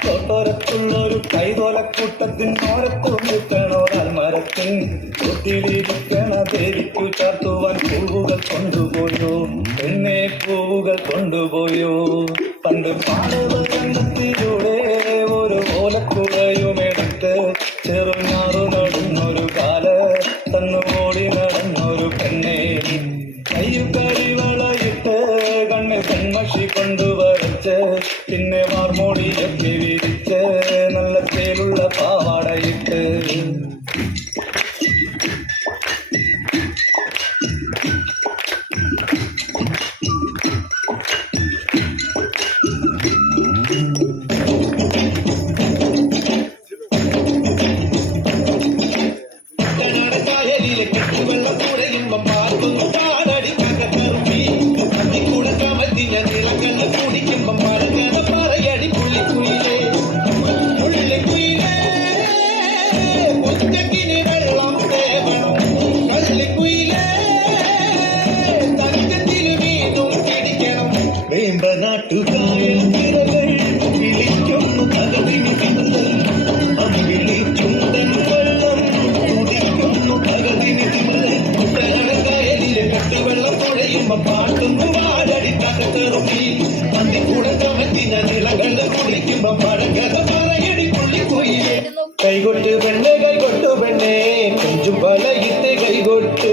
തോട്ടോരത്തുള്ളൊരു കൈതോലക്കൂട്ടത്തിൻ ഓരത്തു നിൽക്കണോരാൽ മരത്തിൻ തൊട്ടിലിരിക്കണ ദേവിക്കു ചാർത്തുവാൻ പൂവുകൾ കൊണ്ടുപോയോ പെണ്ണെ പൂവുകൾ കൊണ്ടുപോയോ പണ്ട് പാടവരത്തിലൂടെ ഒരു ഓലക്കുറയുമെടുത്ത് ചെറുനാറു നടന്നൊരു കാല തന്നു ഓടി നടന്നൊരു പെണ്ണെ കയ്യു കരിവളയിട്ട് കണ്ണിൽ കൺമഷി കൊണ്ടുവരച്ച് പിന്നെ വാർമോടിയൊക്കെ വിരിച്ച് നല്ല തേലുള്ള പാവാടയിട്ട് നാട്ടുകാരിൽ നിറകൾ വിളിക്കുന്നു പകതിന് അമ്പിളി ചുണ്ടൻ വെള്ളം കുടിക്കുന്നു പകതിന് കയലിലെ കെട്ടുവെള്ളം തുഴയുമ്പോ പാട്ടുന്നു വാഴടി തകർത്തി പന്തിക്കൂടെ ചമത്തി ഞാൻ നിളകൾ കുളിക്കുമ്പോ പഴകഥ പറയടി പുള്ളിപ്പോയില്ലേ കൈകൊട്ട് പെണ്ണെ കൈകൊട്ടു പെണ്ണെ കൊഞ്ചും പലയിട്ട് കൈകൊട്ട്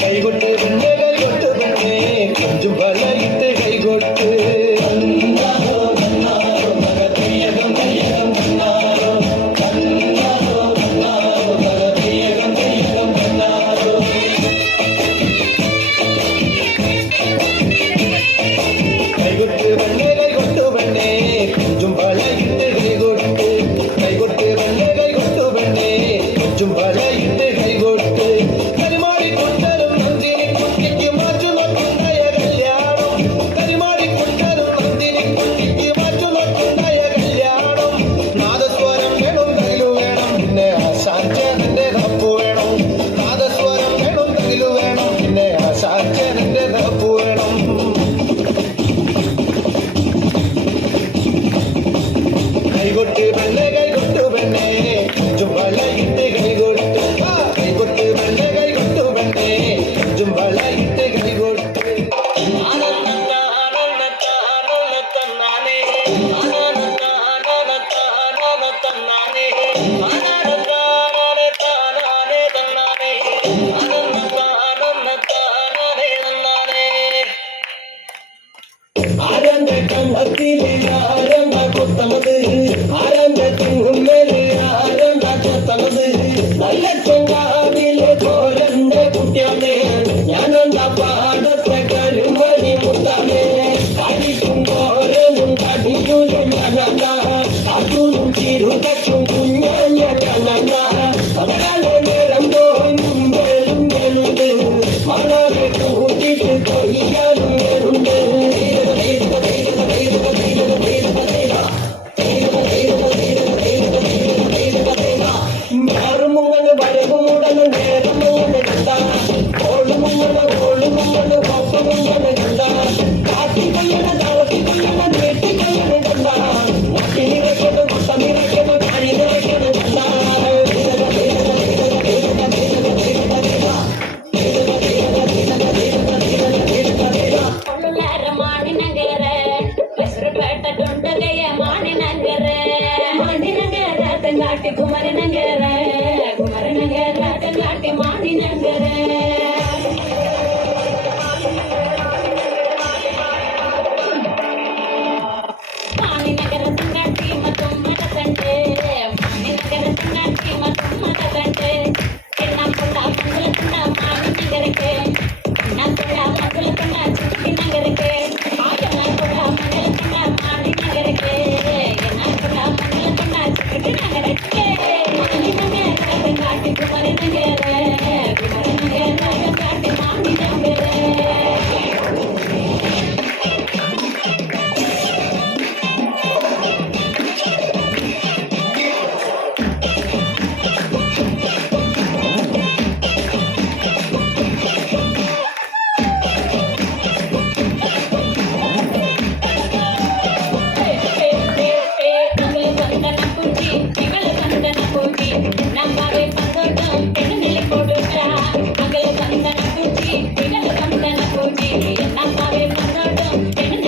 കൈകൊട്ട് പെണ്ണെ കൈകൊട്ട് പെണ്ണെ കൊഞ്ചും പലയിട്ട് കൈകൊട്ട് കൈകൊട്ട് പെണ്ണെ കൈകൊട്ടു പെണ്ണെ ചുമ്പളയിട്ട് കൈകൊട്ട് കൈകൊട്ട് പെണ്ണെ കൈകൊട്ടു പെണ്ണെ ചുമ്പളയിട്ട് കൈകൊട്ട് ആരന്റെ കണ്ണത്തിലെ ആരണ്ട കൊത്തണത് ആരന്റെ തിങ്ങുമ്മേല് ആരണ്ട കൊത്തണത് നല്ല ചെങ്കാവിലെ കോരന്റെ കുട്ടിയാണേ ഞാനെന്താ പാടത്തെ കരുമണി മുത്താണേ കാടിക്കും കോരനും കടിഞ്ഞൂലും ഞാനല്ല കാട്ടൂരും ചിരുതച്ചും കുഞ്ഞാഞ്ഞ കണ്ണല്ല പകരാലെ നേരം പോയി മുമ്പേലും വേലുണ്ട് മണാലെ കൂട്ടിട്ട് കൊയ്യാനും വേലുണ്ട് Hey, പാടം